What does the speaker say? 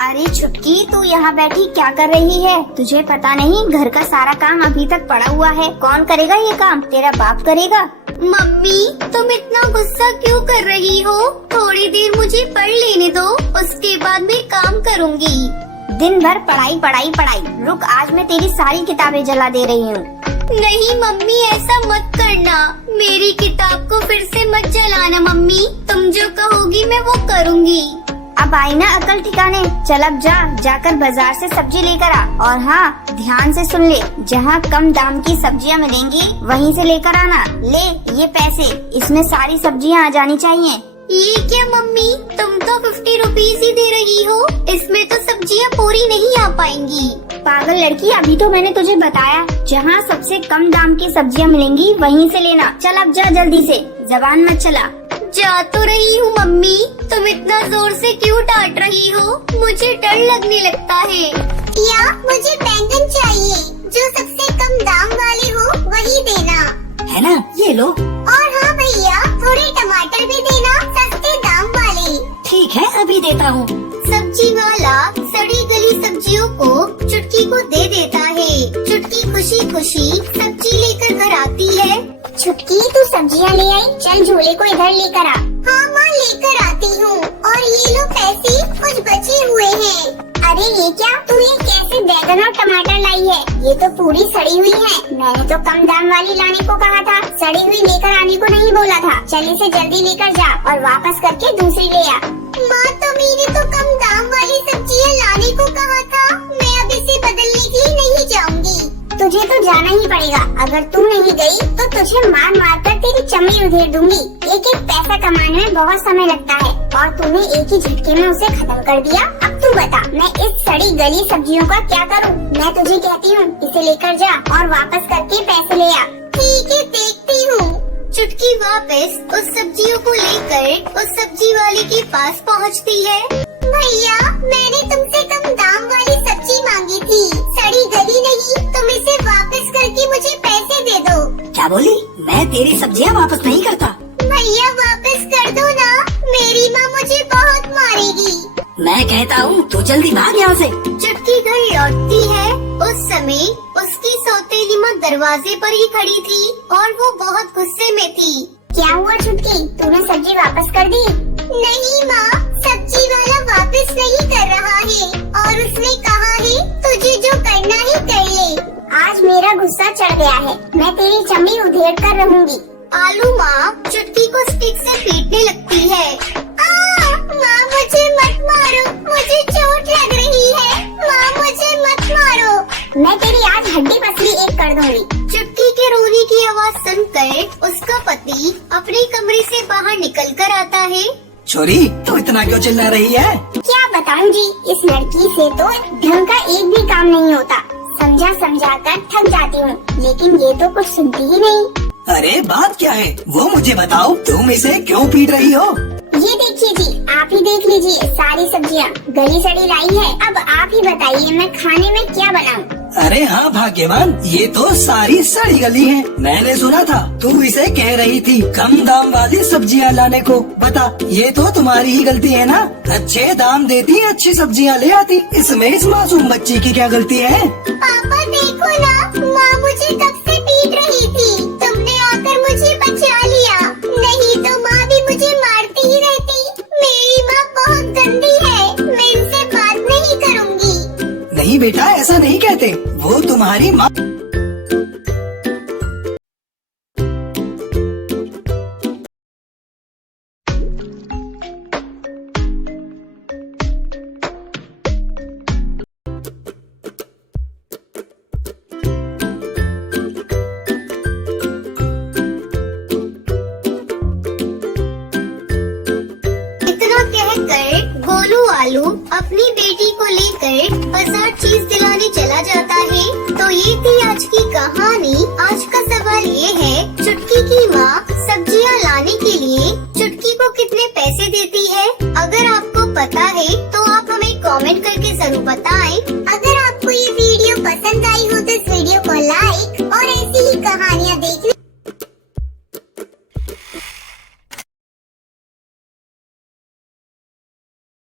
अरे छुटकी, तू यहाँ बैठी क्या कर रही है? तुझे पता नहीं घर का सारा काम अभी तक पड़ा हुआ है। कौन करेगा ये काम? तेरा बाप करेगा। मम्मी, तुम इतना गुस्सा क्यों कर रही हो? थोड़ी देर मुझे पढ़ लेने दो, उसके बाद मैं काम करूँगी। दिन भर पढ़ाई पढ़ाई पढ़ाई। रुक, आज मैं तेरी सारी किताबें जला दे रही हूँ। नहीं मम्मी, ऐसा मत करना। मेरी किताब को फिर से मत जलाना मम्मी। तुम जो कहोगी मैं वो करूँगी। अब आई ना अकल ठिकाने। चल अब जाकर बाजार से सब्जी लेकर आ। और हाँ, ध्यान से सुन ले, जहाँ कम दाम की सब्जियाँ मिलेंगी वहीं से लेकर आना। ले ये पैसे, इसमें सारी सब्जियाँ आ जानी चाहिए। ये क्या मम्मी, तुम तो 50 रुपीज ही दे रही हो। इसमें तो सब्जियाँ पूरी नहीं आ पाएंगी। पागल लड़की, अभी तो मैंने तुझे बताया, जहाँ सबसे कम दाम की सब्जियाँ मिलेंगी वहीं से लेना। चल अब जा जल्दी से, जबान मत चला। जा तो रही हूँ मम्मी, तुम इतना जोर से क्यों डांट रही हो? मुझे डर लगने लगता है। या मुझे बैंगन चाहिए, जो सबसे कम दाम वाले हो वही देना। है ना, ये लो। और हाँ भैया, थोड़े टमाटर भी देना, सस्ते दाम वाले। ठीक है, अभी देता हूँ। सब्जी वाला सड़ी गली सब्जियों को चुटकी को दे देता है। चुटकी खुशी खुशी सब्जी लेकर घर आती है। छुटकी, तू सब्जियाँ ले आई, चल झोले को इधर लेकर आ। हाँ माँ, लेकर आती हूँ। और ये लो पैसे, कुछ बचे हुए हैं। अरे ये क्या, तू ये कैसे बैगन और टमाटर लाई है? ये तो पूरी सड़ी हुई है। मैंने तो कम दाम वाली लाने को कहा था, सड़ी हुई लेकर आने को नहीं बोला था। चल इसे जल्दी लेकर जा और वापस करके दूसरी ले आ। माँ, तो मैंने तो कम दाम वाली सब्जियाँ लाने को कहा था। मैं अब इसे बदलने के लिए नहीं जाऊँगी। तुझे तो जाना ही पड़ेगा। अगर तू नहीं गई तो तुझे मार मार कर तेरी चमड़ी उधेड़ दूंगी। एक एक पैसा कमाने में बहुत समय लगता है और तूने एक ही झटके में उसे खत्म कर दिया। अब तू बता, मैं इस सड़ी गली सब्जियों का क्या करूं? मैं तुझे कहती हूँ, इसे लेकर जा और वापस करके पैसे ले आ। ठीक है, देखती हूँ। चुटकी वापस उस सब्जियों को लेकर उस सब्जी वाले के पास पहुँचती है। भैया, मैंने तुमसे कम दाम वाली सब्जी मांगी थी, सड़ी गली नहीं। तुम इसे वापस करके मुझे पैसे दे दो। क्या बोली? मैं तेरी सब्जियाँ वापस नहीं करता। भैया वापस कर दो ना, मेरी माँ मुझे बहुत मारेगी। मैं कहता हूँ तू जल्दी भाग यहाँ से। चुटकी घर लौटती है। उस समय उसकी सौतेली माँ दरवाजे पर ही खड़ी थी और वो बहुत गुस्से में थी। क्या हुआ छुटकी, तूने सब्जी वापस कर दी? नहीं माँ, सब्जी वाला वापस नहीं कर रहा है और उसने कहा है तुझे जो करना है कर ले। आज मेरा गुस्सा चढ़ गया है, मैं तेरी चमड़ी उधेड़ कर रहूंगी। आलू माँ चुटकी को स्टिक से पीटने लगती है। माँ मुझे मत मारो, मुझे चोट लग रही है। माँ मुझे मत मारो। मैं तेरी आज हड्डी पसली एक कर दूंगी। चुटकी के रोने की आवाज सुनकर उसका पति अपने कमरे से बाहर निकल कर आता है। छोरी, तू इतना क्यों चिल्ला रही है? क्या बताऊं जी, इस लड़की से तो ढंग का एक भी काम नहीं होता। समझा समझा कर थक जाती हूँ, लेकिन ये तो कुछ सुनती ही नहीं। अरे बात क्या है, वो मुझे बताओ, तुम इसे क्यों पीट रही हो? ये देखिए जी, आप ही देख लीजिए, सारी सब्जियाँ गली सड़ी लाई है। अब आप ही बताइए मैं खाने में क्या बनाऊं? अरे हाँ भाग्यवान, ये तो सारी सड़ी गली है। मैंने सुना था तू इसे कह रही थी कम दाम वाली सब्जियाँ लाने को। बता, ये तो तुम्हारी ही गलती है ना? अच्छे दाम देती, अच्छी सब्जियाँ ले आती। इसमें इस मासूम बच्ची की क्या गलती है? पापा देखो ना, माँ मुझे कब से पीट रही थी। तुमने आकर मुझे बचा लिया, नहीं तो माँ भी मुझे मारती ही रहती। मेरी माँ बहुत गंदी है, मैं इनसे बात नहीं करूँगी। नहीं बेटा, ऐसा नहीं कहते, वो तुम्हारी माँ। इतना कहकर गोलू आलू अपनी